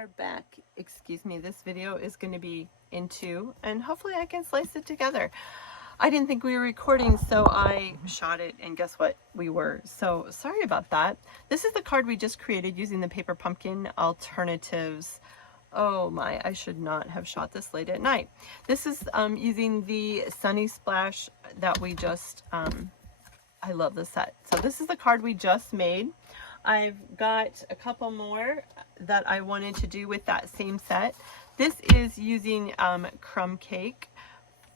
are back. Excuse me, this video is going to be in two, and hopefully I can slice it together. I didn't think we were recording, so I shot it, and guess what? We were. So sorry about that. This is the card we just created using the paper pumpkin alternatives. Oh my, I should not have shot this late at night. This is using the Sunny Splash that we just, I love this set. So this is the card we just made. I've got a couple more that I wanted to do with that same set. This is using crumb cake,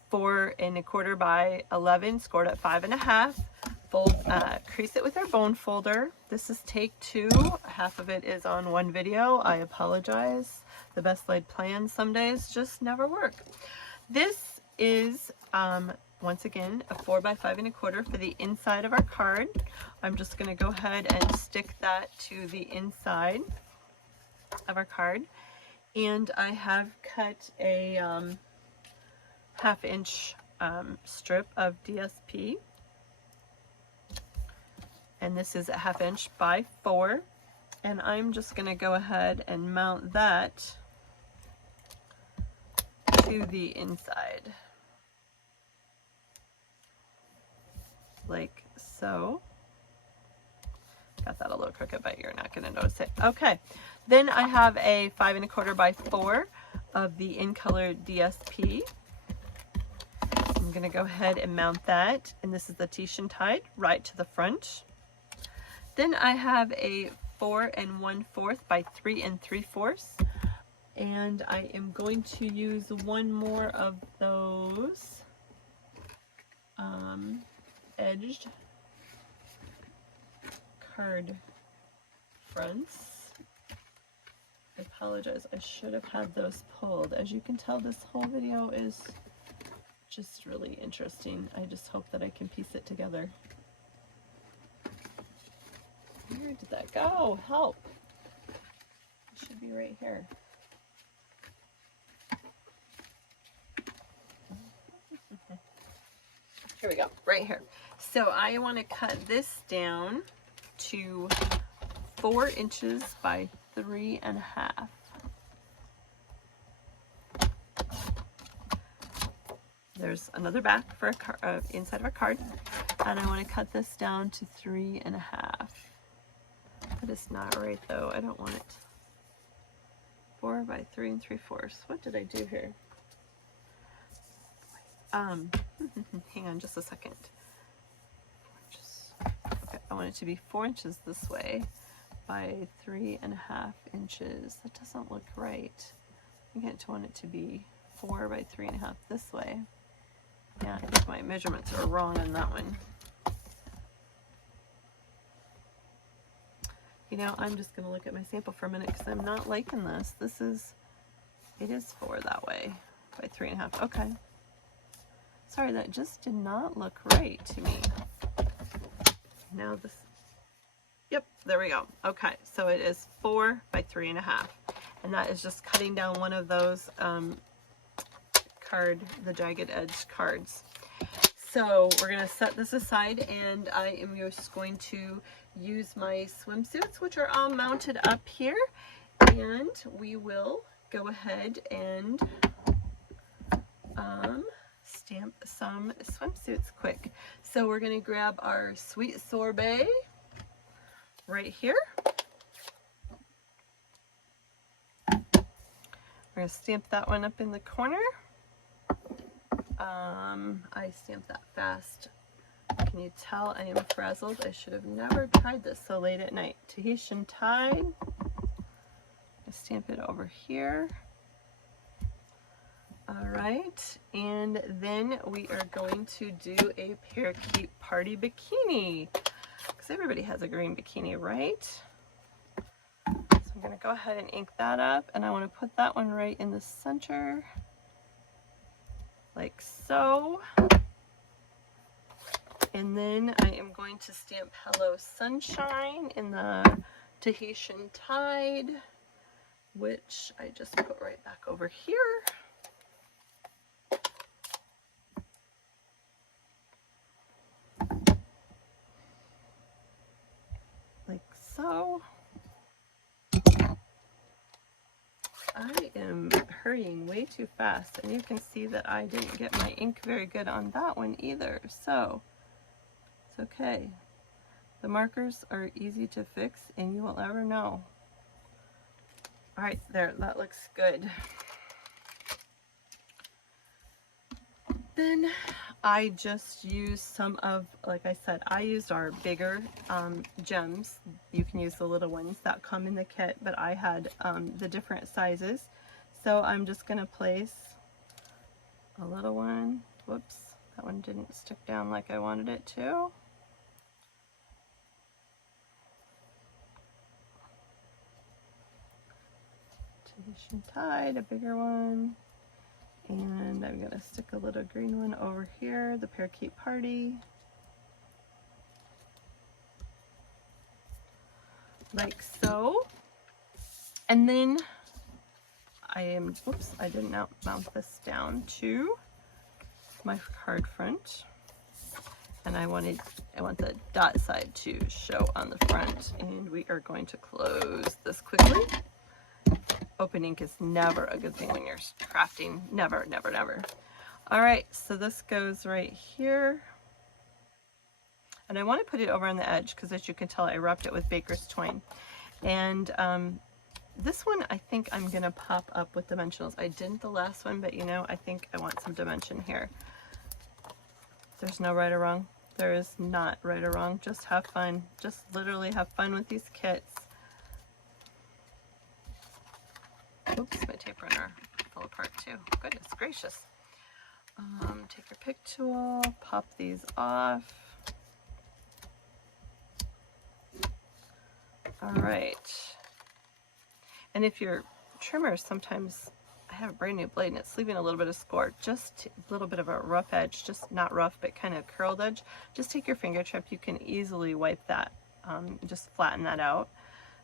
4 1/4 by 11, scored at 5.5. Fold, crease it with our bone folder. This is take 2. Half of it is on one video. I apologize. The best laid plans some days just never work. This is once again a 4 by 5 1/4 for the inside of our card. I'm just going to go ahead and stick that to the inside of our card, and I have cut a 1/2 inch strip of DSP, and this is a 1/2 inch by 4, and I'm just going to go ahead and mount that to the inside like so. Got that a little crooked, but you're not going to notice it. Okay, then I have a 5 1/4 by 4 of the in color DSP. I'm going to go ahead and mount that, and this is the Tahitian tied right to the front. Then I have a 4 1/4 by 3 3/4, and I am going to use one more of those edged card fronts. I apologize, I should have had those pulled. As you can tell, this whole video is just really interesting. I just hope that I can piece it together. Where did that go? Help! It should be right here. Here we go, right here. So I want to cut this down to 4 inches by 3.5. There's another back for a inside of our card, and I want to cut this down to 3.5. That is not right though. I don't want it. 4 by 3 3/4. What did I do here? Hang on just a second. 4 inches. Okay, I want it to be 4 inches this way by 3.5 inches. That doesn't look right. I think I want it to be 4 by 3.5 this way. Yeah, I think my measurements are wrong on that one. You know, I'm just going to look at my sample for a minute because I'm not liking this. It is 4 that way by 3.5. Okay. Sorry, that just did not look right to me. Now this, yep, there we go. Okay, so it is 4 by 3.5. And that is just cutting down one of those the jagged edge cards. So we're going to set this aside, and I am just going to use my swimsuits, which are all mounted up here, and we will go ahead and stamp some swimsuits quick. So we're going to grab our Sweet Sorbet right here. We're going to stamp that one up in the corner. I stamped that fast. Can you tell I am frazzled? I should have never tried this so late at night. Tahitian tied. I stamp it over here. All right, and then we are going to do a parakeet party bikini, because everybody has a green bikini, right? So I'm going to go ahead and ink that up, and I want to put that one right in the center, like so. And then I am going to stamp Hello Sunshine in the Tahitian tied, which I just put right back over here. Like so. hurrying way too fast, and you can see that I didn't get my ink very good on that one either, so it's okay. The markers are easy to fix and you will never know. All right, there, that looks good. Then I just used some of, like I said, I used our bigger gems. You can use the little ones that come in the kit, but I had the different sizes. So I'm just gonna place a little one. Whoops, that one didn't stick down like I wanted it to. Tahitian Tide, a bigger one. And I'm gonna stick a little green one over here, the Parakeet Party. Like so. And then whoops, I didn't mount this down to my card front. And I want the dot side to show on the front. And we are going to close this quickly. Open ink is never a good thing when you're crafting. Never, never, never. All right, so this goes right here. And I want to put it over on the edge because, as you can tell, I wrapped it with baker's twine. And this one, I think I'm going to pop up with dimensionals. I didn't the last one, but you know, I think I want some dimension here. There's no right or wrong. There is not right or wrong. Just have fun. Just literally have fun with these kits. Oops, my tape runner fell apart too. Goodness gracious. Take your pick tool, pop these off. All right. And if your trimmer, sometimes I have a brand new blade and it's leaving a little bit of score, just a little bit of a rough edge, just not rough, but kind of curled edge. Just take your finger tip. You can easily wipe that, just flatten that out.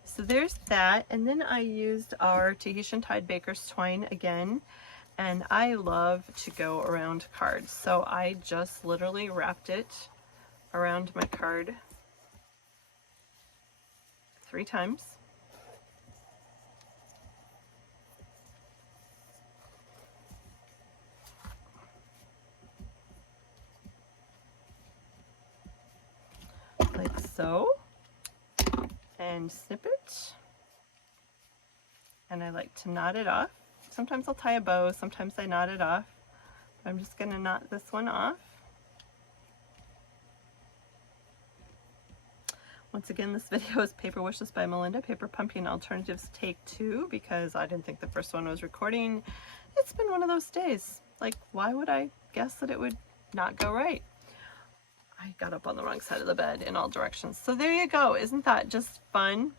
So there's that, and then I used our Tahitian Tide Baker's Twine again, and I love to go around cards. So I just literally wrapped it around my card 3 times. Like so. And snip it, and I like to knot it off. Sometimes I'll tie a bow, sometimes I knot it off. I'm just going to knot this one off. Once again, this video is Paper Wishes by Melinda, Paper Pumpkin Alternatives Take 2, because I didn't think the first one was recording. It's been one of those days. Like, why would I guess that it would not go right? I got up on the wrong side of the bed in all directions. So there you go. Isn't that just fun?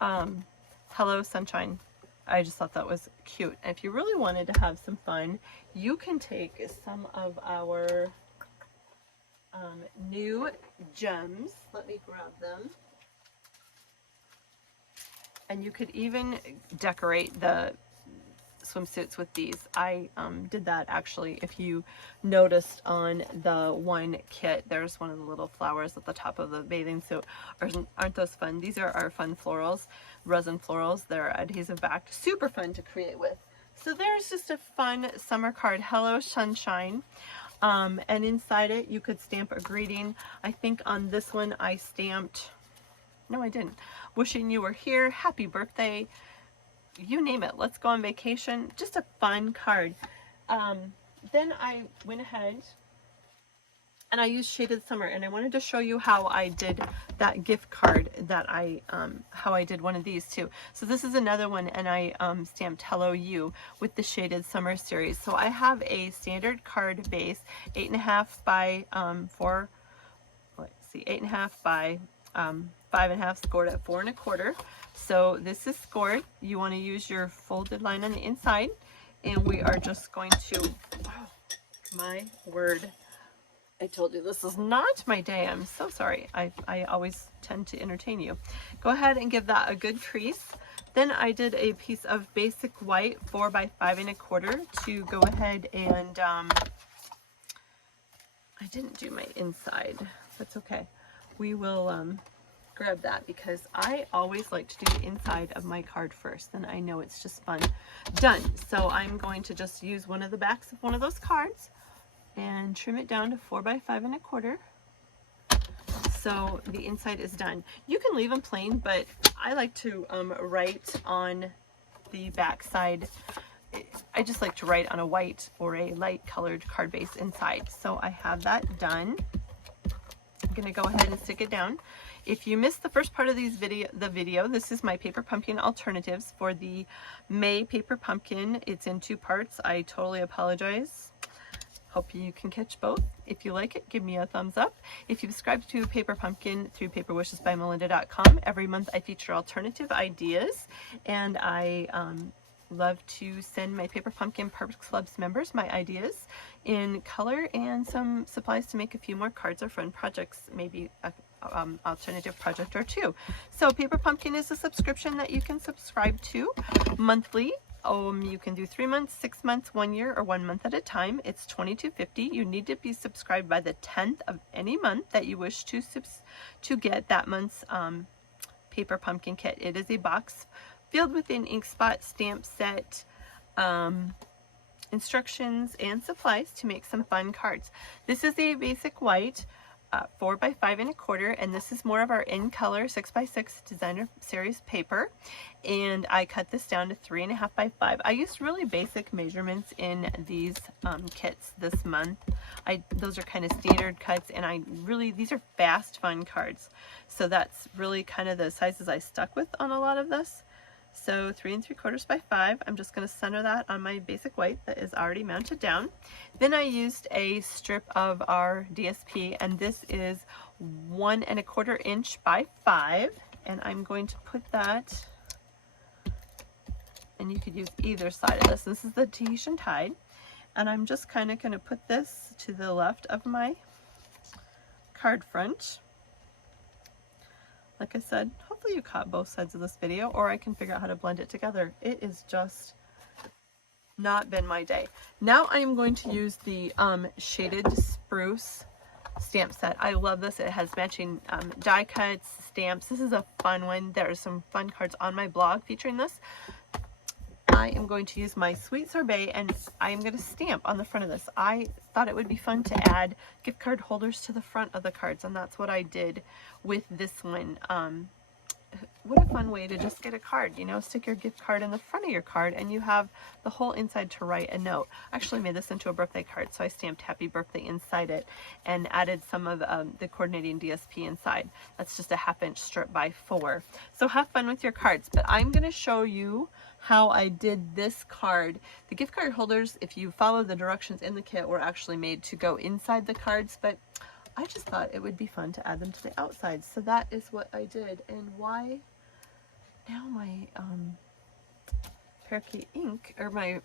Hello, Sunshine. I just thought that was cute. And if you really wanted to have some fun, you can take some of our new gems. Let me grab them. And you could even decorate the swimsuits with these. I did that actually. If you noticed on the one kit, there's one of the little flowers at the top of the bathing suit. Aren't those fun? These are our fun florals, resin florals. They're adhesive backed, super fun to create with. So there's just a fun summer card. Hello, Sunshine. And inside it, you could stamp a greeting. I think on this one I stamped, no I didn't, wishing you were here, happy birthday, you name it, let's go on vacation. Just a fun card. Then I went ahead and I used Shaded Summer, and I wanted to show you how I did that gift card that how I did one of these too. So this is another one, and I stamped Hello You with the Shaded Summer series. So I have a standard card base, 8.5 by 8.5 by 5.5, scored at 4 1/4. So this is scored. You want to use your folded line on the inside, and we are just going to, oh my word, I told you this is not my day. I'm so sorry. I always tend to entertain you. Go ahead and give that a good crease. Then I did a piece of basic white 4 by 5 1/4 to go ahead and, I didn't do my inside. That's okay. We will grab that because I always like to do the inside of my card first, and I know it's just fun. Done. So I'm going to just use one of the backs of one of those cards and trim it down to 4 by 5 1/4. So the inside is done. You can leave them plain, but I like to write on the back side. I just like to write on a white or a light colored card base inside. So I have that done. I'm gonna go ahead and stick it down. If you missed the first part of the video, this is my paper pumpkin alternatives for the May paper pumpkin. It's in 2 parts. I totally apologize. Hope you can catch both. If you like it, give me a thumbs up. If you subscribe to Paper Pumpkin through paperwishesbymelinda.com, every month I feature alternative ideas, and I love to send my Paper Pumpkin Purpose Clubs members my ideas in color and some supplies to make a few more cards or fun projects, maybe a alternative project or 2. So Paper Pumpkin is a subscription that you can subscribe to monthly. You can do 3 months, 6 months, 1 year, or 1 month at a time. It's $22.50. You need to be subscribed by the 10th of any month that you wish to get that month's Paper Pumpkin kit. It is a box filled with an ink spot, stamp set, instructions, and supplies to make some fun cards. This is a basic white 4 by 5 1/4, and this is more of our in color 6 by 6 designer series paper, and I cut this down to 3.5 by 5. I used really basic measurements in these kits this month. Those are kind of standard cuts, and these are fast fun cards, so that's really kind of the sizes I stuck with on a lot of this. So 3 3/4 by 5. I'm just going to center that on my basic white that is already mounted down. Then I used a strip of our DSP, and this is 1 1/4 inch by 5, and I'm going to put that, and you could use either side of this. This is the Tahitian Tide, and I'm just kind of going to put this to the left of my card front. Like I said, hopefully you caught both sides of this video, or I can figure out how to blend it together. It is just not been my day. Now I am going to use the shaded Spruce stamp set. I love this. It has matching die cuts, stamps. This is a fun one. There are some fun cards on my blog featuring this. I am going to use my Sweet Sorbet, and I am going to stamp on the front of this. I thought it would be fun to add gift card holders to the front of the cards, and that's what I did with this one. What a fun way to just get a card, you know, stick your gift card in the front of your card, and you have the whole inside to write a note. I actually made this into a birthday card, so I stamped happy birthday inside it and added some of the coordinating DSP inside. That's just a 1/2 inch strip by 4. So have fun with your cards, but I'm going to show you how I did this card. The gift card holders, if you follow the directions in the kit, were actually made to go inside the cards, but I just thought it would be fun to add them to the outside. So that is what I did. And why now my parakeet ink, or my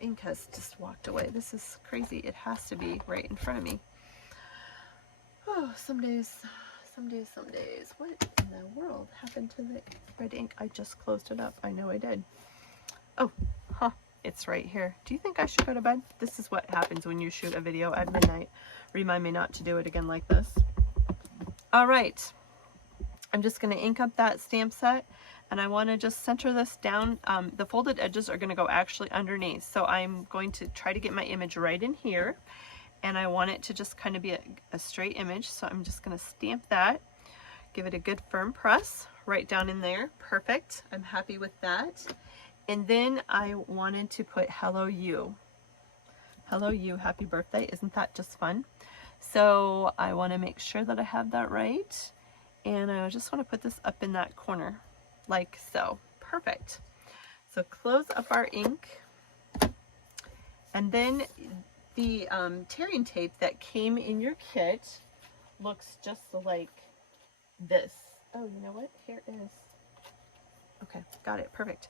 ink has just walked away. This is crazy. It has to be right in front of me. Oh, some days. What in the world happened to the red ink? I just closed it up. I know I did. Oh, it's right here. Do you think I should go to bed? This is what happens when you shoot a video at midnight. Remind me not to do it again like this. All right. I'm just going to ink up that stamp set, and I want to just center this down. The folded edges are going to go actually underneath, so I'm going to try to get my image right in here, and I want it to just kind of be a straight image, so I'm just going to stamp that, give it a good firm press right down in there. Perfect. I'm happy with that. And then I wanted to put hello you. Hello you, happy birthday. Isn't that just fun? So I want to make sure that I have that right. And I just want to put this up in that corner like so. Perfect. So close up our ink. And then the tearing tape that came in your kit looks just like this. Oh, you know what? Here is. Okay, got it. Perfect.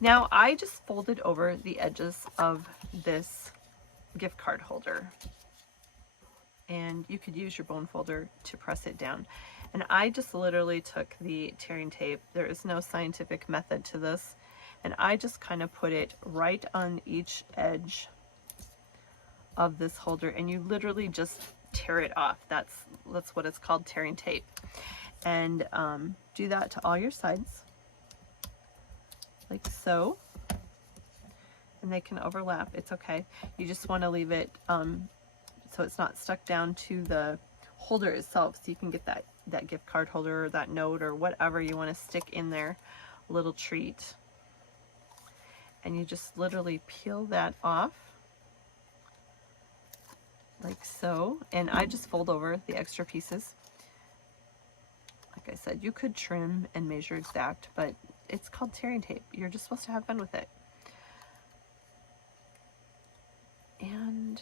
Now I just folded over the edges of this gift card holder, and you could use your bone folder to press it down. And I just literally took the tearing tape. There is no scientific method to this, and I just kind of put it right on each edge of this holder, and you literally just tear it off. That's what it's called, tearing tape. and do that to all your sides, like so. And they can overlap, it's okay. You just want to leave it so it's not stuck down to the holder itself, so you can get that gift card holder or that note or whatever you want to stick in there, a little treat. And you just literally peel that off like so, and I just fold over the extra pieces. Like I said, you could trim and measure exact, but it's called tearing tape. You're just supposed to have fun with it. And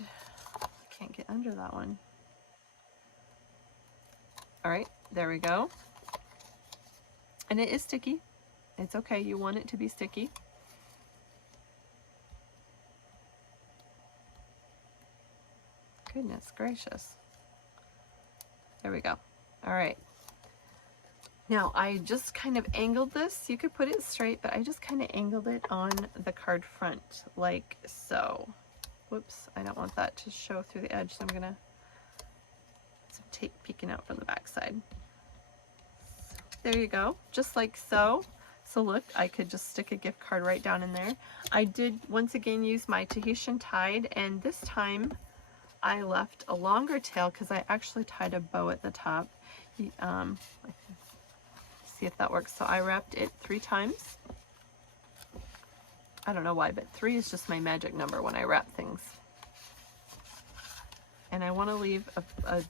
I can't get under that one. All right, there we go. And it is sticky. It's okay, you want it to be sticky. Goodness gracious. There we go. All right. Now I just kind of angled this. You could put it straight, but I just kind of angled it on the card front like so. Whoops, I don't want that to show through the edge, so I'm gonna some tape peeking out from the back side. There you go, just like so. So look, I could just stick a gift card right down in there. I did once again use my Tahitian tied, and this time I left a longer tail because I actually tied a bow at the top. See if that works. So I wrapped it 3 times. I don't know why, but 3 is just my magic number when I wrap things. And I want to leave a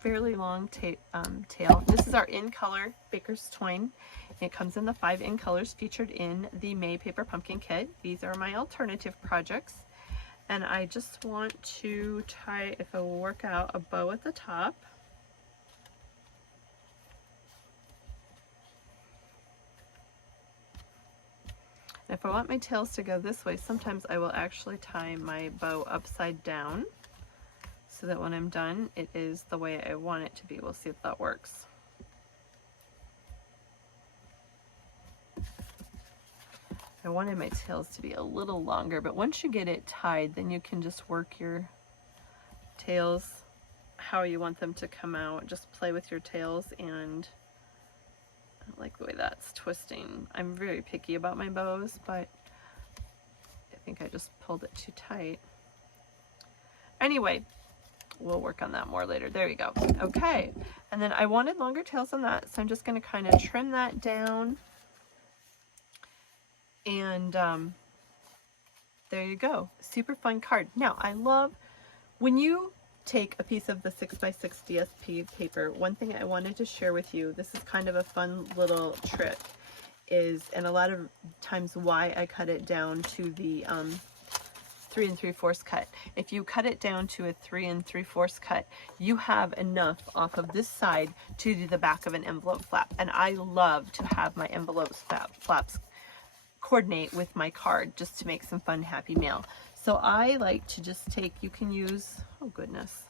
fairly long tail. This is our in color Baker's Twine. It comes in the 5 in colors featured in the May Paper Pumpkin Kit. These are my alternative projects. And I just want to tie, if I will work out, a bow at the top. And if I want my tails to go this way, sometimes I will actually tie my bow upside down so that when I'm done, it is the way I want it to be. We'll see if that works. I wanted my tails to be a little longer, but once you get it tied, then you can just work your tails how you want them to come out. Just play with your tails, and I don't like the way that's twisting. I'm very picky about my bows, but I think I just pulled it too tight. Anyway, we'll work on that more later. There you go. Okay, and then I wanted longer tails on that, so I'm just going to kind of trim that down. And there you go. Super fun card. Now, I love when you take a piece of the 6x6 DSP paper. One thing I wanted to share with you, this is kind of a fun little trick, is, and a lot of times why I cut it down to the 3 3/4 cut. If you cut it down to a 3 3/4 cut, you have enough off of this side to do the back of an envelope flap. And I love to have my envelope flaps coordinate with my card just to make some fun happy mail. So I like to just take, you can use, oh goodness,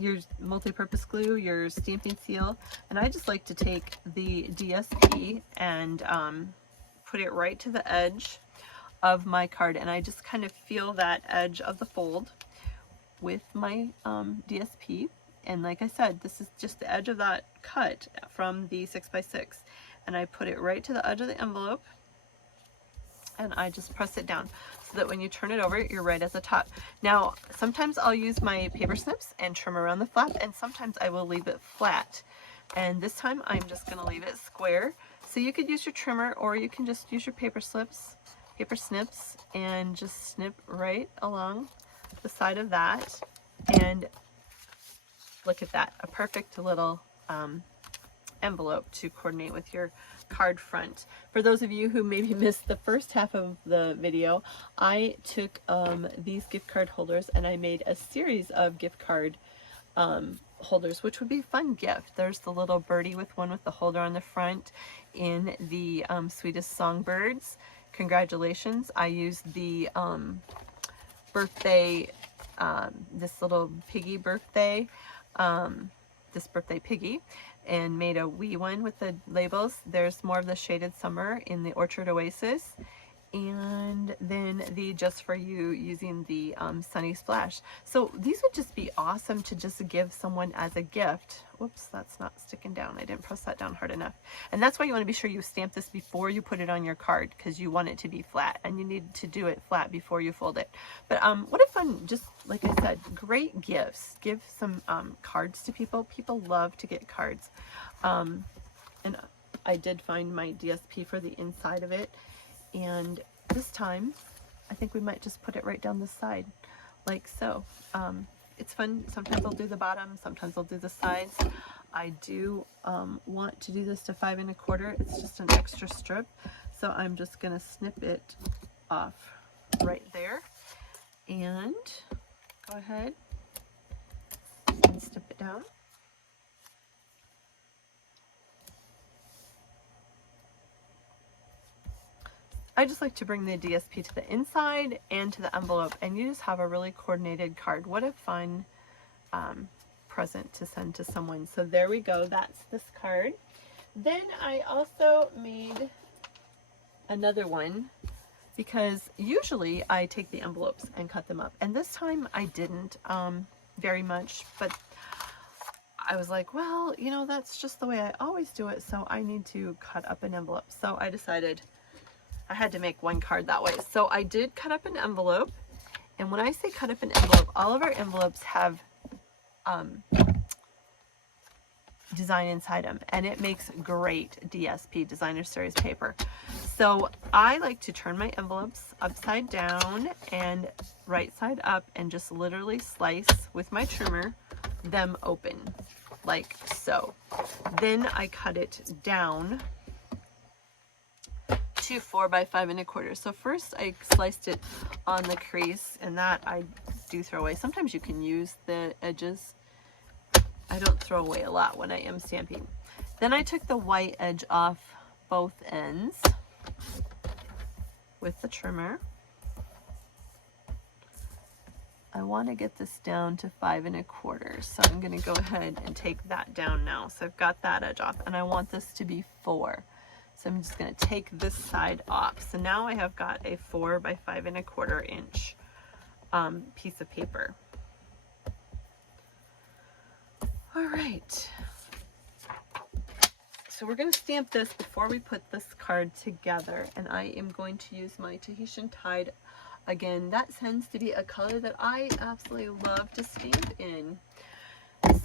your multi-purpose glue, your stamping seal, and I just like to take the DSP and put it right to the edge of my card, and I just kind of feel that edge of the fold with my DSP. And like I said, this is just the edge of that cut from the 6x6. And I put it right to the edge of the envelope, and I just press it down so that when you turn it over, you're right at the top. Now, sometimes I'll use my paper snips and trim around the flap, and sometimes I will leave it flat. And this time I'm just going to leave it square. So you could use your trimmer, or you can just use your paper snips, and just snip right along the side of that. And look at that, a perfect little envelope to coordinate with your card front. For those of you who maybe missed the first half of the video, I took these gift card holders and I made a series of gift card holders, which would be a fun gift. There's the little birdie with one with the holder on the front in the Sweetest Songbirds. Congratulations. I used the birthday, this little piggy birthday, this birthday piggy, and made a wee one with the labels. There's more of the Shaded Summer in the Orchard Oasis, and then the Just For You using the Sunny Splash. So these would just be awesome to just give someone as a gift. Whoops, that's not sticking down. I didn't press that down hard enough. And that's why you want to be sure you stamp this before you put it on your card, because you want it to be flat, and you need to do it flat before you fold it. But what a fun, just like I said, great gifts. Give some cards to people. People love to get cards. And I did find my DSP for the inside of it. And this time, I think we might just put it right down the side, like so. It's fun. Sometimes I'll do the bottom, sometimes I'll do the sides. I do want to do this to 5 1/4. It's just an extra strip, so I'm just going to snip it off right there. And go ahead and snip it down. I just like to bring the DSP to the inside and to the envelope, and you just have a really coordinated card. What a fun present to send to someone. So there we go. That's this card. Then I also made another one, because usually I take the envelopes and cut them up, and this time I didn't very much, but I was like, well, you know, that's just the way I always do it, so I need to cut up an envelope. So I decided I had to make one card that way. So I did cut up an envelope, and when I say cut up an envelope, all of our envelopes have design inside them, and it makes great DSP, designer series paper. So I like to turn my envelopes upside down and right side up, and just literally slice with my trimmer them open like so. Then I cut it down to 4 by 5 1/4. So first I sliced it on the crease, and that I do throw away. Sometimes you can use the edges. I don't throw away a lot when I am stamping. Then I took the white edge off both ends with the trimmer. I want to get this down to 5 1/4, so I'm going to go ahead and take that down now. So I've got that edge off, and I want this to be 4. So I'm just going to take this side off. So now I have got a 4 by 5 1/4 inch piece of paper. All right. So we're going to stamp this before we put this card together, and I am going to use my Tahitian Tide. Again, that tends to be a color that I absolutely love to stamp in.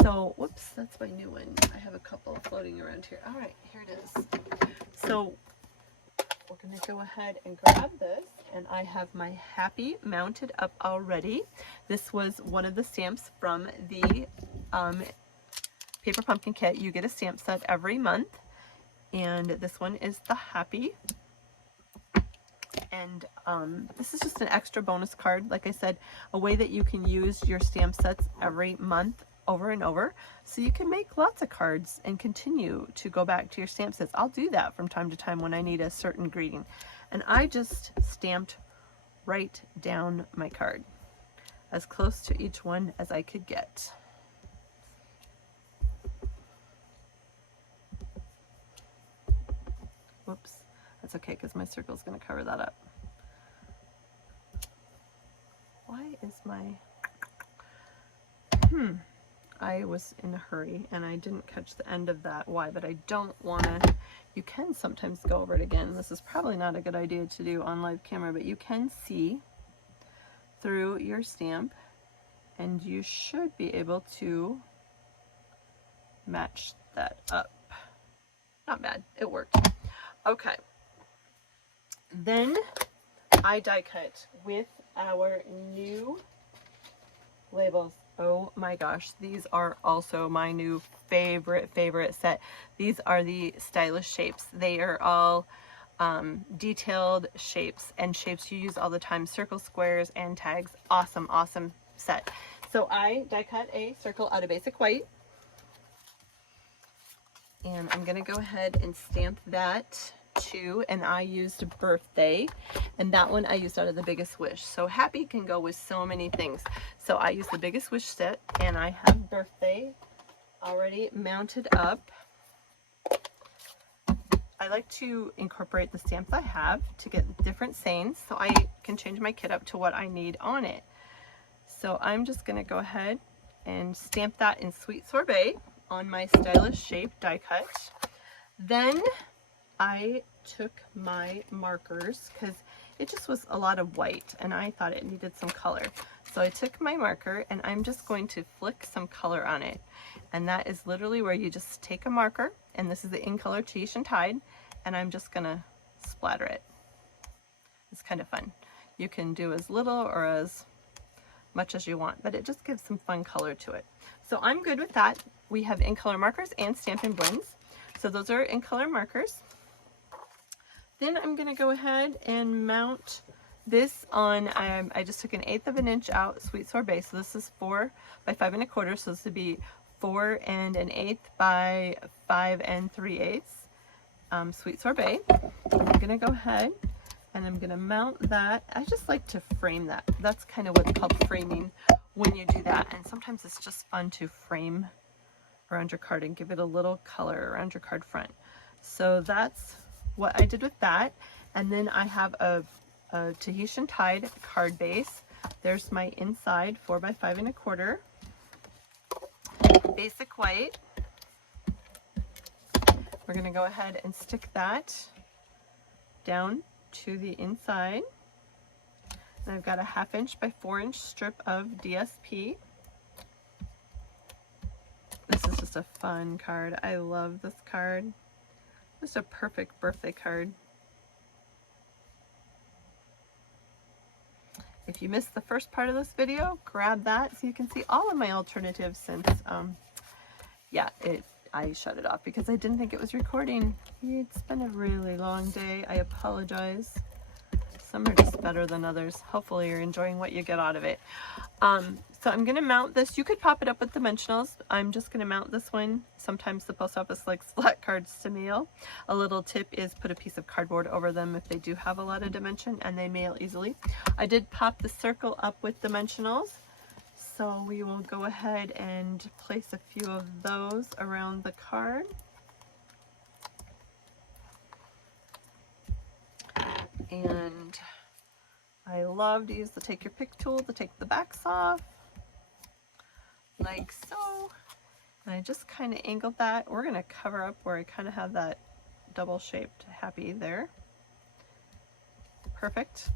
So, whoops, that's my new one. I have a couple floating around here. All right, here it is. So we're going to go ahead and grab this, and I have my Happy mounted up already. This was one of the stamps from the Paper Pumpkin Kit. You get a stamp set every month, and this one is the Happy. And this is just an extra bonus card, like I said, a way that you can use your stamp sets every month over and over, so you can make lots of cards and continue to go back to your stamp sets. I'll do that from time to time when I need a certain greeting. And I just stamped right down my card, as close to each one as I could get. Whoops, that's okay, because my circle is going to cover that up. Why is my... I was in a hurry and I didn't catch the end of that. Why? But I don't want to... You can sometimes go over it again. This is probably not a good idea to do on live camera, but you can see through your stamp, and you should be able to match that up. Not bad. It worked. Okay. Then I die cut with our new labels. Oh my gosh, these are also my new favorite set. These are the stylish shapes. They are all detailed shapes, and shapes you use all the time. Circles, squares, and tags. Awesome, awesome set. So I die cut a circle out of basic white, and I'm gonna go ahead and stamp that too. And I used birthday, and that one I used out of the Biggest Wish. So Happy can go with so many things. So I used the Biggest Wish set, and I have birthday already mounted up. I like to incorporate the stamps I have to get different sayings so I can change my kit up to what I need on it. So I'm just going to go ahead and stamp that in Sweet Sorbet on my Stylish Shape die cut. Then I took my markers because it just was a lot of white and I thought it needed some color. So I took my marker and I'm just going to flick some color on it. And that is literally where you just take a marker, and this is the In Color Tahitian Tide, and I'm just gonna splatter it. It's kind of fun. You can do as little or as much as you want, but it just gives some fun color to it. So I'm good with that. We have In Color markers and Stampin' blends. So those are In Color markers. Then I'm gonna go ahead and mount this on, I just took 1/8 of an inch out Sweet Sorbet. So this is 4 by 5 1/4. So this would be 4 1/8 by 5 3/8 Sweet Sorbet. I'm gonna go ahead and I'm gonna mount that. I just like to frame that. That's kind of what's called framing when you do that. And sometimes it's just fun to frame around your card and give it a little color around your card front. So that's what I did with that. And then I have a Tahitian Tide card base. There's my inside 4 by 5 1/4. Basic white. We're going to go ahead and stick that down to the inside. And I've got a 1/2 inch by 4 inch strip of DSP. This is just a fun card. I love this card. Just a perfect birthday card. If you missed the first part of this video, grab that so you can see all of my alternatives since, yeah, I shut it off because I didn't think it was recording. It's been a really long day. I apologize. Some are just better than others. Hopefully you're enjoying what you get out of it. So I'm going to mount this. You could pop it up with dimensionals. I'm just going to mount this one. Sometimes the post office likes flat cards to mail. A little tip is put a piece of cardboard over them if they do have a lot of dimension and they mail easily. I did pop the circle up with dimensionals. So we will go ahead and place a few of those around the card. And I love to use the take your pick tool to take the backs off, like so. And I just kind of angled that. We're going to cover up where I kind of have that double shaped happy there. Perfect.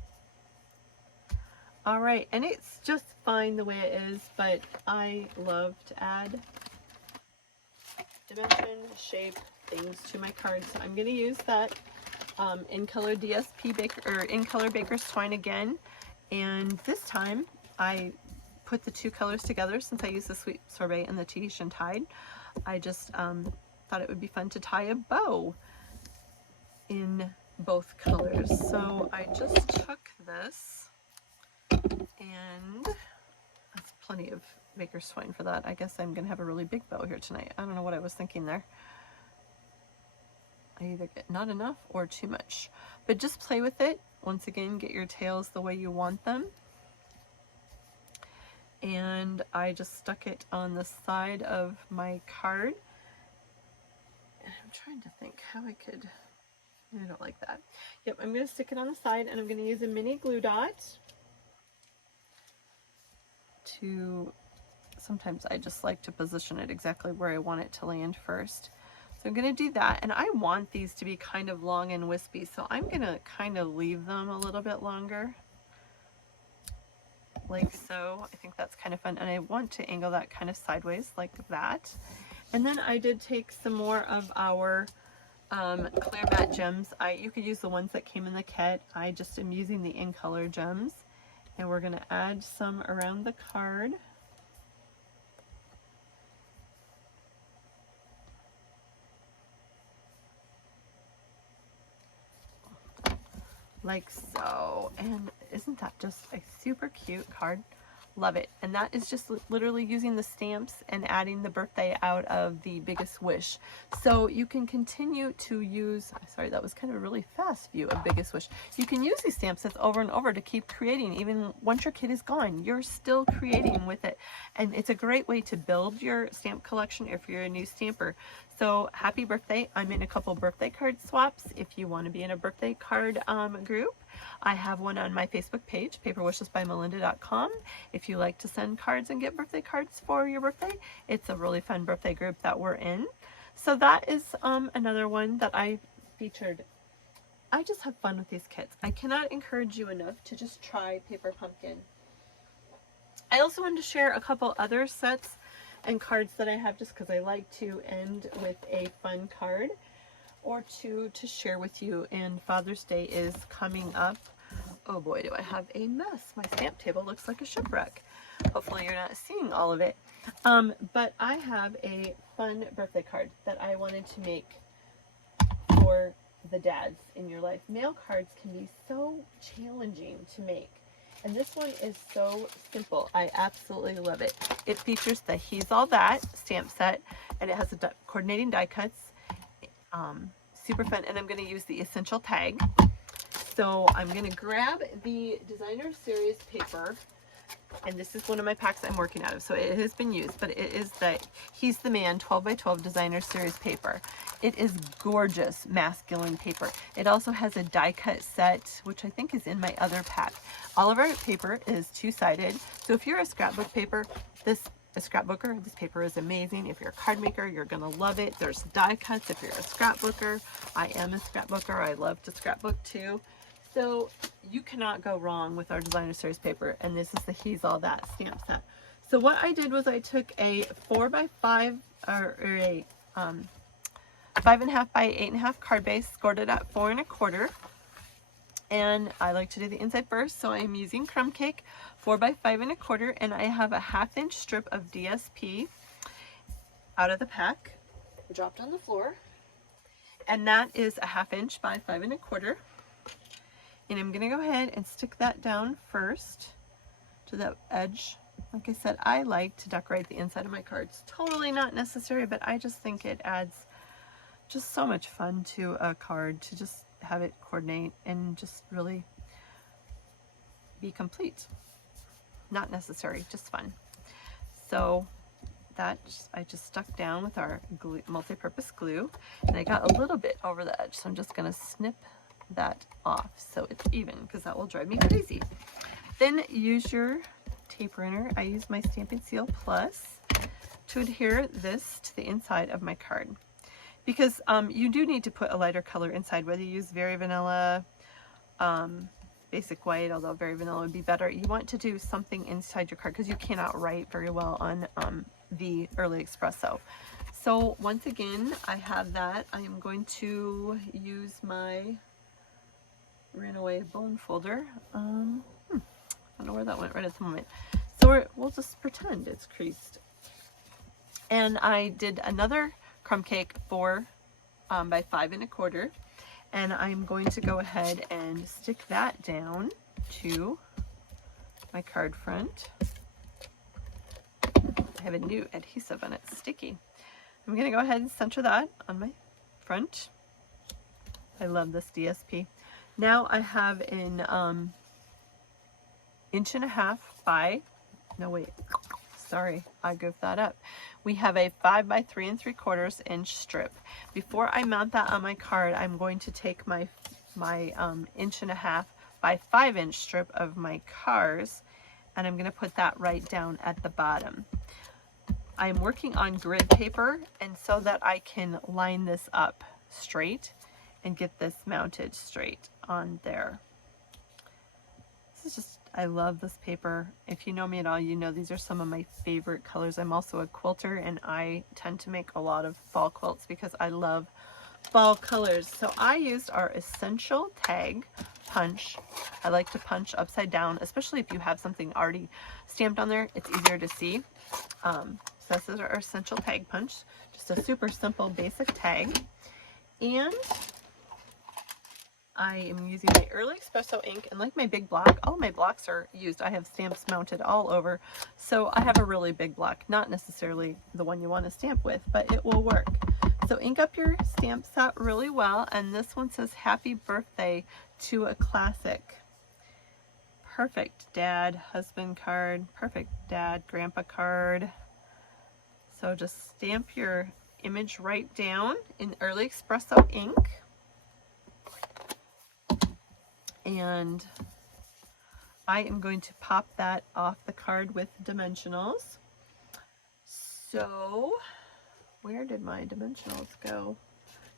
All right, and it's just fine the way it is, but I love to add dimension, shape, things to my card. So I'm going to use that In Color DSP In Color Baker's Twine again, and this time I put the two colors together. Since I used the Sweet Sorbet and the Tahitian Tide, I just thought it would be fun to tie a bow in both colors. So I just took this, and that's plenty of Baker's Twine for that. I guess I'm gonna have a really big bow here tonight. I don't know what I was thinking there. I either get not enough or too much, but just play with it. Once again, get your tails the way you want them. And I just stuck it on the side of my card. And I'm trying to think how I could, I don't like that. Yep, I'm gonna stick it on the side, and I'm gonna use a mini glue dot to, sometimes I just like to position it exactly where I want it to land first. So I'm going to do that, and I want these to be kind of long and wispy, so I'm going to kind of leave them a little bit longer, like so. I think that's kind of fun, and I want to angle that kind of sideways like that. And then I did take some more of our clear matte gems. You could use the ones that came in the kit. I just am using the In Color gems, and we're going to add some around the card. Like so. And isn't that just a super cute card? Love it. And that is just literally using the stamps and adding the birthday out of the Biggest Wish. So you can continue to use, sorry, that was kind of a really fast view of Biggest Wish. You can use these stamp sets over and over to keep creating. Even once your kid is gone, you're still creating with it. And it's a great way to build your stamp collection if you're a new stamper. So happy birthday. I'm in a couple birthday card swaps if you want to be in a birthday card group. I have one on my Facebook page, paperwishesbymelinda.com. If you like to send cards and get birthday cards for your birthday, it's a really fun birthday group that we're in. So that is another one that I featured. I just have fun with these kits. I cannot encourage you enough to just try Paper Pumpkin. I also wanted to share a couple other sets and cards that I have just because I like to end with a fun card or two to share with you. And Father's Day is coming up. Oh boy, do I have a mess. My stamp table looks like a shipwreck. Hopefully you're not seeing all of it. But I have a fun birthday card that I wanted to make for the dads in your life. Mail cards can be so challenging to make. And this one is so simple. I absolutely love it. It features the He's All That stamp set, and it has a coordinating die cuts. Super fun. And I'm going to use the Essential tag. So I'm going to grab the Designer Series paper, and this is one of my packs I'm working out of. So it has been used, but it is the He's the Man 12x12 Designer Series paper. It is gorgeous masculine paper. It also has a die cut set, which I think is in my other pack. All of our paper is two-sided. So if you're a scrapbooker, this paper is amazing. If you're a card maker, you're gonna love it. There's die cuts if you're a scrapbooker. I am a scrapbooker. I love to scrapbook too. So you cannot go wrong with our Designer Series paper, and this is the He's All That stamp set. So what I did was I took a 4x5 or a 5.5 by 8.5 card base, scored it at 4 1/4. And I like to do the inside first, so I'm using crumb cake 4 by 5 1/4, and I have a 1/2 inch strip of DSP out of the pack, dropped on the floor, and that is a 1/2 inch by 5 1/4. And I'm gonna go ahead and stick that down first to the edge. Like I said, I like to decorate the inside of my cards. Totally not necessary, but I just think it adds just so much fun to a card to just have it coordinate and just really be complete. Not necessary, just fun. So that I just stuck down with our glue, multi-purpose glue, and I got a little bit over the edge, so I'm just gonna snip that off so it's even, because that will drive me crazy. Then use your tape runner. I use my Stampin' Seal Plus to adhere this to the inside of my card, because you do need to put a lighter color inside, whether you use Very Vanilla, Basic White, although Very Vanilla would be better. You want to do something inside your card because you cannot write very well on the Early Espresso. So once again, I have that. I am going to use my ran away bone folder. I don't know where that went right at the moment. So we'll just pretend it's creased. And I did another crumb cake 4 by 5 1/4, and I'm going to go ahead and stick that down to my card front. I have a new adhesive and it's sticky. I'm going to go ahead and center that on my front. I love this DSP. Now I have an 1.5 inch by, no wait, sorry, I goofed that up. We have a 5 by 3 3/4 inch strip. Before I mount that on my card, I'm going to take my 1.5 inch by 5 inch strip of my cars, and I'm going to put that right down at the bottom. I'm working on grid paper, and so that I can line this up straight and get this mounted straight on there. This is just, I love this paper. If you know me at all, you know these are some of my favorite colors. I'm also a quilter, and I tend to make a lot of fall quilts because I love fall colors. So I used our Essential Tag punch. I like to punch upside down, especially if you have something already stamped on there. It's easier to see. So this is our Essential Tag punch. Just a super simple basic tag. And I am using my Early Espresso ink, and like my big block, all my blocks are used. I have stamps mounted all over, so I have a really big block, not necessarily the one you want to stamp with, but it will work. So ink up your stamp set really well, and this one says happy birthday to a classic. Perfect dad, husband card, perfect dad, grandpa card. So just stamp your image right down in Early Espresso ink. And I am going to pop that off the card with dimensionals. So where did my dimensionals go?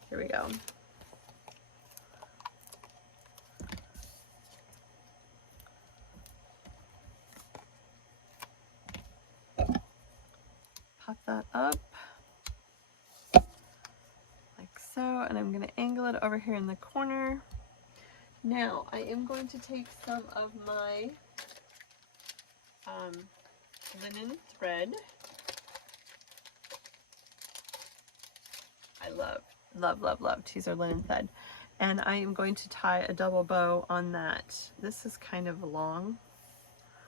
Here we go. Pop that up like so, and I'm going to angle it over here in the corner. Now I am going to take some of my linen thread. I love to use our linen thread, and I am going to tie a double bow on that. This is kind of long,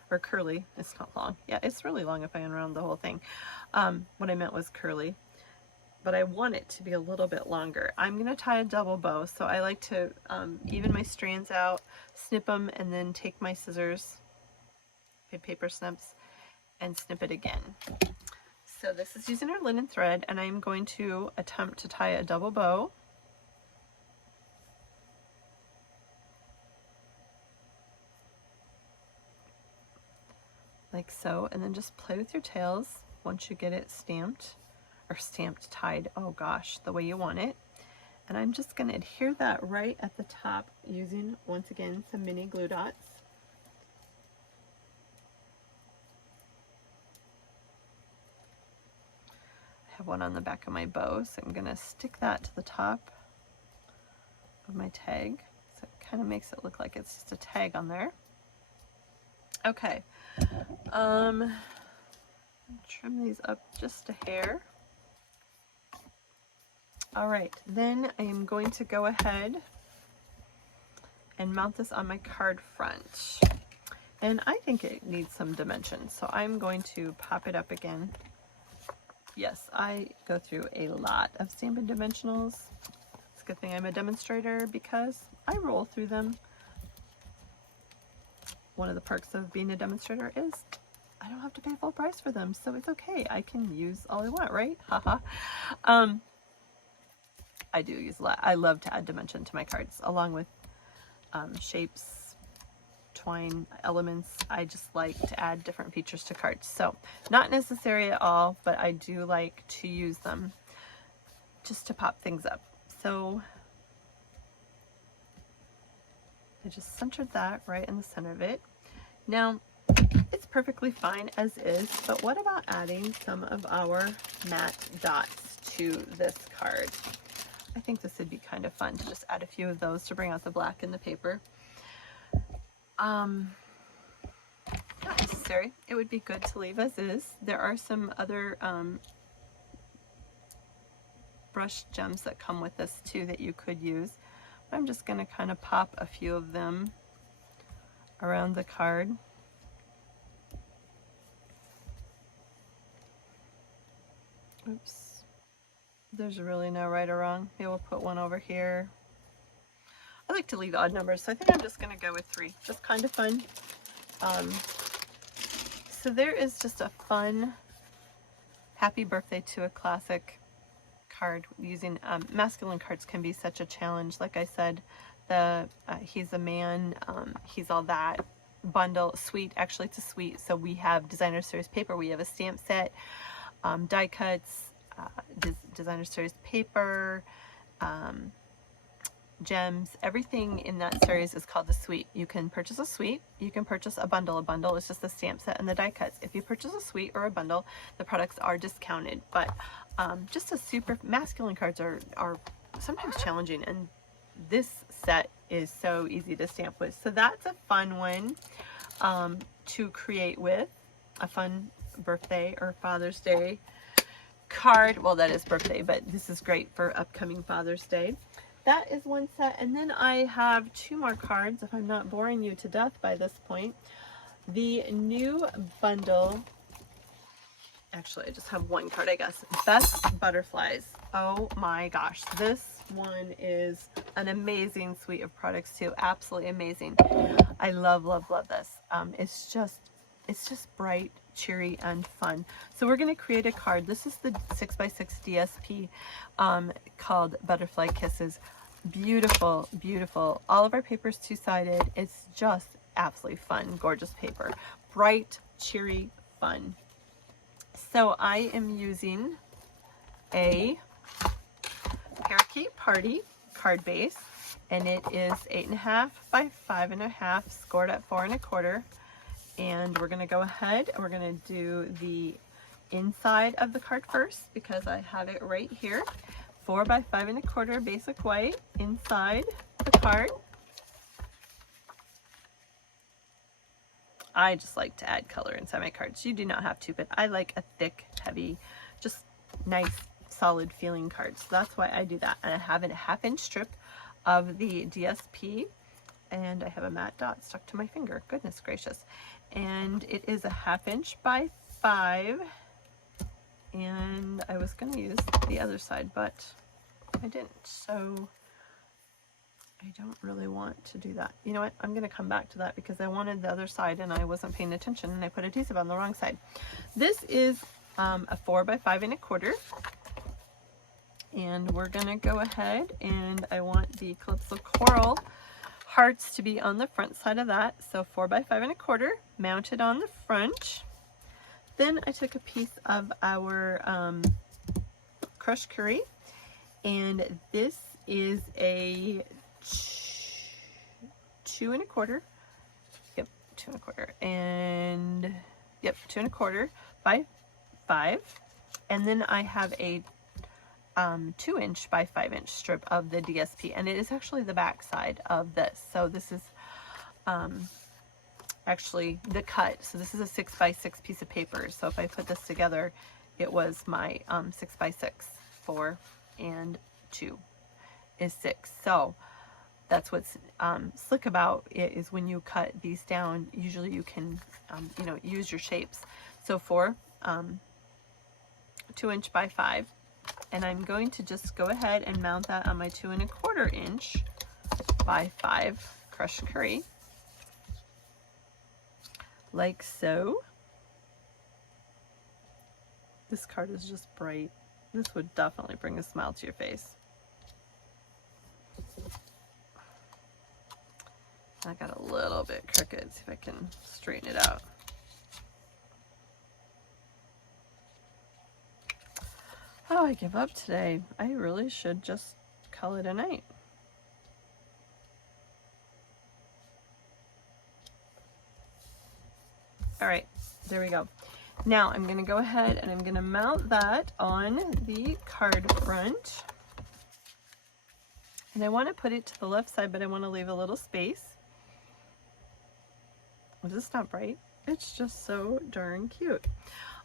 or curly. It's not long. Yeah, it's really long if I unround the whole thing. What I meant was curly, but I want it to be a little bit longer. I'm going to tie a double bow, so I like to even my strands out, snip them, and then take my scissors, paper snips, and snip it again. So this is using our linen thread, and I'm going to attempt to tie a double bow. Like so, and then just play with your tails once you get it stamped, or tied, oh gosh, the way you want it. And I'm just going to adhere that right at the top using, once again, some mini glue dots. I have one on the back of my bow, so I'm going to stick that to the top of my tag, so it kind of makes it look like it's just a tag on there. Okay, trim these up just a hair. All right, then I am going to go ahead and mount this on my card front. And I think it needs some dimension, so I'm going to pop it up again. Yes, I go through a lot of Stampin' dimensionals. It's a good thing I'm a demonstrator because I roll through them. One of the perks of being a demonstrator is I don't have to pay full price for them, so it's okay. I can use all I want, right? Haha. I do use a lot. I love to add dimension to my cards, along with shapes, twine, elements. I just like to add different features to cards. So not necessary at all, but I do like to use them just to pop things up. So I just centered that right in the center of it. Now it's perfectly fine as is, but what about adding some of our matte dots to this card? I think this would be kind of fun to just add a few of those to bring out the black in the paper. Not necessary. It would be good to leave as is. There are some other brush gems that come with this too that you could use. I'm just going to kind of pop a few of them around the card. Oops. There's really no right or wrong. Maybe we'll put one over here. I like to leave odd numbers, so I think I'm just going to go with 3. Just kind of fun. So there is just a fun happy birthday to a classic card. Using masculine cards can be such a challenge. Like I said, he's a man, he's all that bundle. Sweet, actually it's a suite. So we have designer series paper, we have a stamp set, die cuts, designer series paper, gems. Everything in that series is called the suite. You can purchase a suite, you can purchase a bundle. A bundle is just the stamp set and the die cuts. If you purchase a suite or a bundle, the products are discounted, but just a super masculine cards are sometimes challenging, and this set is so easy to stamp with. So that's a fun one to create with, a fun birthday or Father's Day card. Well, that is birthday, but this is great for upcoming Father's Day. that is one set. And then I have 2 more cards, if I'm not boring you to death by this point. The new bundle, actually I just have 1 card, I guess. Best Butterflies. Oh my gosh, this one is an amazing suite of products too. Absolutely amazing. I love, love, love this. It's just bright, cheery, and fun. So we're going to create a card. This is the 6x6 DSP called Butterfly Kisses. Beautiful, beautiful. All of our paper is 2-sided. It's just absolutely fun, gorgeous paper. Bright, cheery, fun. So I am using a Parakeet Party card base, and it is 8.5 by 5.5, scored at 4 1/4. And we're going to go ahead and we're going to do the inside of the card first because I have it right here. 4 by 5 1/4 basic white inside the card. I just like to add color inside my cards. You do not have to, but I like a thick, heavy, just nice, solid feeling card. So that's why I do that. And I have a 1/2-inch strip of the DSP, and I have a matte dot stuck to my finger. Goodness gracious. And it is a 1/2 inch by 5. And I was going to use the other side, but I didn't. So I don't really want to do that. You know what? I'm going to come back to that because I wanted the other side and I wasn't paying attention and I put adhesive on the wrong side. This is a 4 by 5 1/4. And we're going to go ahead and I want the Calypso Coral hearts to be on the front side of that. So 4 by 5 1/4 mounted on the front. Then I took a piece of our crushed curry, and this is a 2 1/4. Yep, 2 1/4, and yep, 2 1/4 by 5. And then I have a 2-inch by 5-inch strip of the DSP, and it is actually the back side of this. So this is actually the cut. So this is a 6x6 piece of paper. So if I put this together, it was my 6x6. 4 and 2 is 6. So that's what's slick about it, is when you cut these down, usually you can you know, use your shapes. So 4 2-inch by 5. And I'm going to just go ahead and mount that on my 2 1/4 inch by 5 crushed curry, like so. This card is just bright. This would definitely bring a smile to your face. I got a little bit crooked. See if I can straighten it out. Oh, I give up today. I really should just call it a night. All right, there we go. Now I'm going to go ahead and I'm going to mount that on the card front. And I want to put it to the left side, but I want to leave a little space. Is this not bright? It's just so darn cute.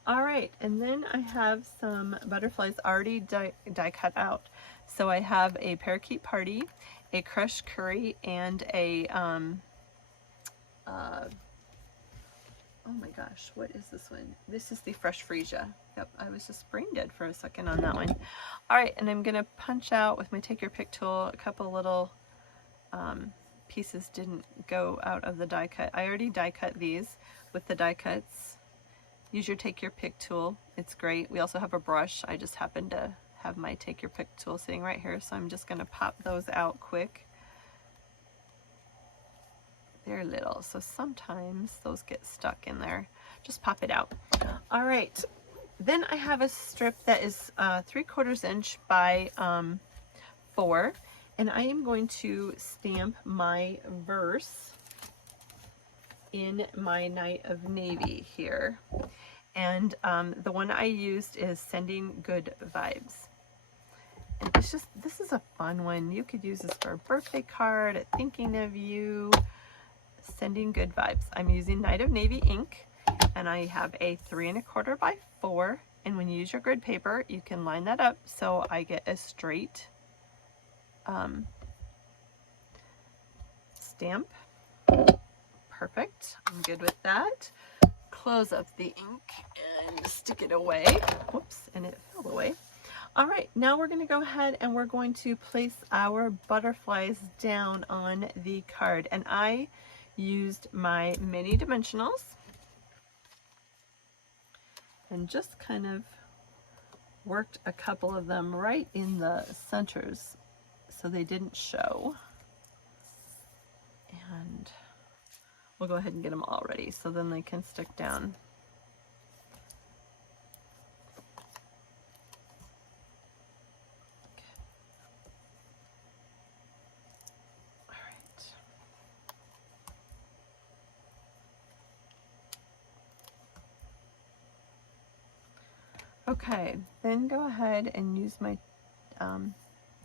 All right, and then I have some butterflies already die cut out. So I have a Parakeet Party, a crushed curry, and a oh my gosh, what is this one? This is the fresh freesia. Yep, I was just brain dead for a second on that one. All right, and I'm gonna punch out with my take your pick tool. A couple little pieces didn't go out of the die cut. I already die cut these with the die cuts. Use your take your pick tool. It's great. We also have a brush. I just happen to have my take your pick tool sitting right here, so I'm just gonna pop those out quick. They're little, so sometimes those get stuck in there. Just pop it out. All right, then I have a strip that is 3/4 inch by 4, and I am going to stamp my verse in my Night of Navy here. And the one I used is Sending Good Vibes. And it's just, this is a fun one. You could use this for a birthday card, a thinking of you. Sending Good Vibes. I'm using Night of Navy ink, and I have a 3 1/4 by 4. And when you use your grid paper, you can line that up so I get a straight stamp. Perfect. I'm good with that. Close up the ink and stick it away. Whoops, and it fell away. All right, now we're going to go ahead and we're going to place our butterflies down on the card. And I used my mini dimensionals and just kind of worked a couple of them right in the centers so they didn't show. And we'll go ahead and get them all ready so then they can stick down. Okay, then go ahead and use my,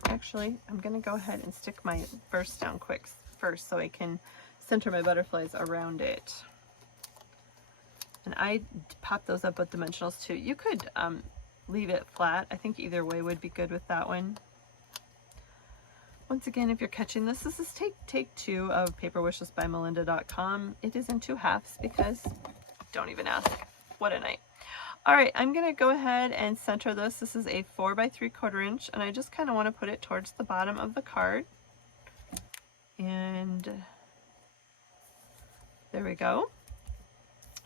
actually, I'm going to go ahead and stick my burst down quick first so I can center my butterflies around it. And I pop those up with dimensionals too. You could leave it flat. I think either way would be good with that one. Once again, if you're catching this, this is take 2 of paperwishesbymelinda.com. It is in 2 halves because, don't even ask, what a night. All right, I'm going to go ahead and center this. This is a 4 by 3/4 inch, and I just kind of want to put it towards the bottom of the card. And there we go.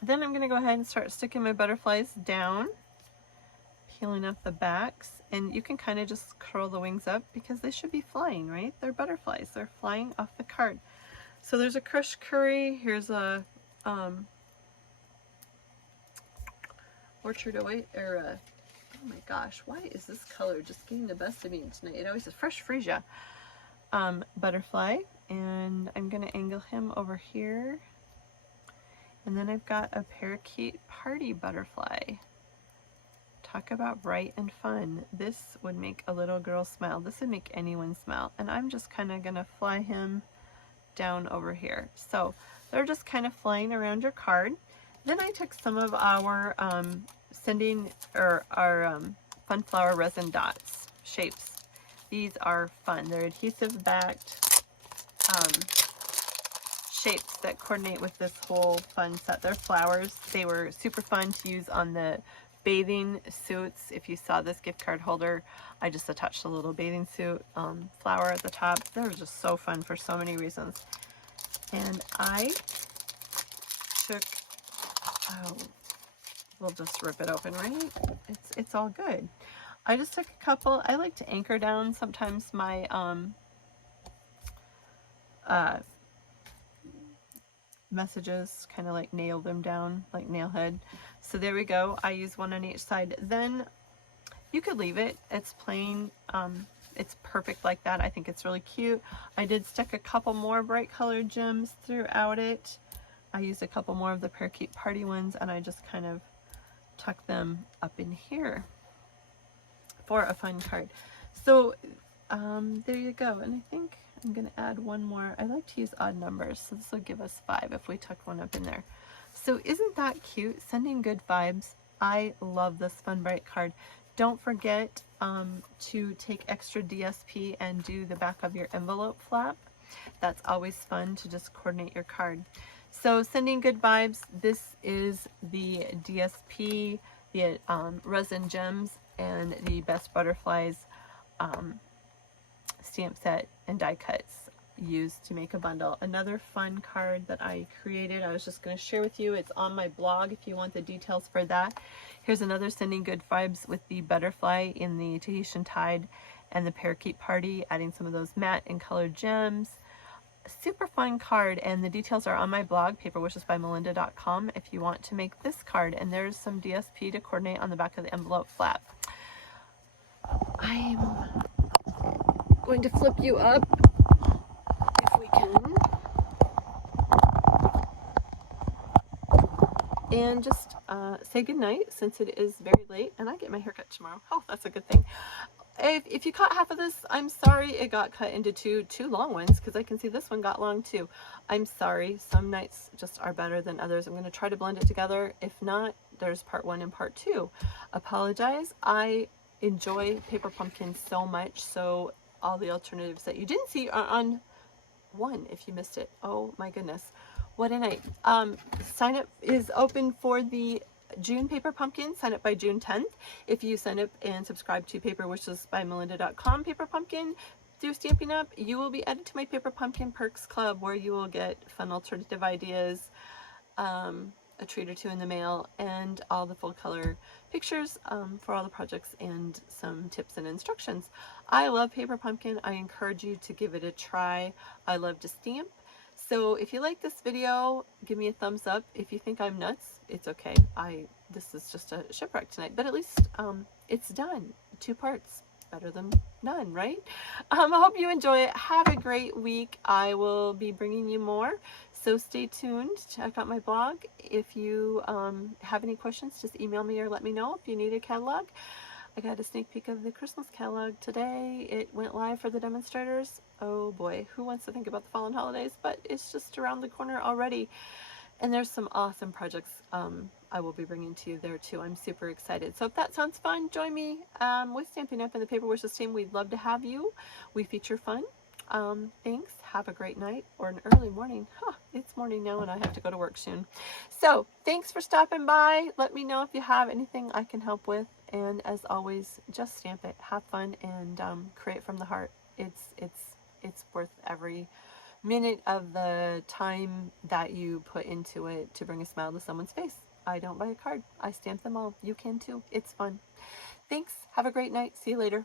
Then I'm going to go ahead and start sticking my butterflies down, peeling off the backs, and you can kind of just curl the wings up because they should be flying, right? They're butterflies. They're flying off the card. So there's a crushed curry. Here's a orchard away, or oh my gosh, why is this color just getting the best of me tonight? It always says fresh freesia. Butterfly, and I'm going to angle him over here. And then I've got a parakeet party butterfly. Talk about bright and fun. This would make a little girl smile. This would make anyone smile. And I'm just kind of going to fly him down over here. So they're just kind of flying around your card. Then I took some of our Fun Flower Resin Dots shapes. These are fun. They're adhesive backed shapes that coordinate with this whole fun set. They're flowers. They were super fun to use on the bathing suits. If you saw this gift card holder, I just attached a little bathing suit flower at the top. They're just so fun for so many reasons. And I took, oh, we'll just rip it open, right? It's all good. I just took a couple. I like to anchor down sometimes my messages, kind of like nail them down like nail head. So there we go. I use one on each side. Then you could leave it. It's plain. It's perfect like that. I think it's really cute. I did stick a couple more bright colored gems throughout it. I used a couple more of the parakeet party ones, and I just kind of tuck them up in here for a fun card. So there you go. And I think I'm going to add one more. I like to use odd numbers, so this will give us 5 if we tuck one up in there. So isn't that cute? Sending good vibes. I love this Fun Bright card. Don't forget to take extra DSP and do the back of your envelope flap. That's always fun to just coordinate your card. So sending good vibes. This is the DSP, the resin gems, and the Best Butterflies stamp set and die cuts used to make a bundle. Another fun card that I created, I was just going to share with you. It's on my blog if you want the details for that. Here's another sending good vibes with the butterfly in the Tahitian Tide and the parakeet party, adding some of those matte and colored gems. Super fun card, and the details are on my blog, paperwishesbymelinda.com, if you want to make this card. And there's some DSP to coordinate on the back of the envelope flap. I'm going to flip you up if we can, and just say goodnight since it is very late and I get my haircut tomorrow. Oh, that's a good thing. If you caught half of this, I'm sorry it got cut into two long ones, because I can see this one got long too. I'm sorry. Some nights just are better than others. I'm going to try to blend it together. If not, there's part 1 and part 2. Apologize. I enjoy paper pumpkins so much, so all the alternatives that you didn't see are on one if you missed it. Oh my goodness, what a night. Sign up is open for the June Paper Pumpkin. Sign up by June 10th. If you sign up and subscribe to paperwishesbymelinda.com Paper Pumpkin through Stampin' Up, you will be added to my Paper Pumpkin Perks Club, where you will get fun alternative ideas, a treat or two in the mail, and all the full color pictures for all the projects, and some tips and instructions. I love Paper Pumpkin. I encourage you to give it a try. I love to stamp. So if you like this video, give me a thumbs up. If you think I'm nuts, it's okay. This is just a shipwreck tonight, but at least it's done. 2 parts. Better than none, right? I hope you enjoy it. Have a great week. I will be bringing you more, so stay tuned. Check out my blog. If you have any questions, just email me or let me know. If you need a catalog, I got a sneak peek of the Christmas catalog today. It went live for the demonstrators. Oh boy, who wants to think about the fall and holidays? But it's just around the corner already. And there's some awesome projects I will be bringing to you there too. I'm super excited. So if that sounds fun, join me with Stampin' Up! And the Paper Wishes team. We'd love to have you. We feature fun. Thanks. Have a great night or an early morning. It's morning now and I have to go to work soon. So thanks for stopping by. Let me know if you have anything I can help with. And as always, just stamp it. Have fun and create from the heart. It's worth every minute of the time that you put into it to bring a smile to someone's face. I don't buy a card. I stamp them all. You can too. It's fun. Thanks. Have a great night. See you later.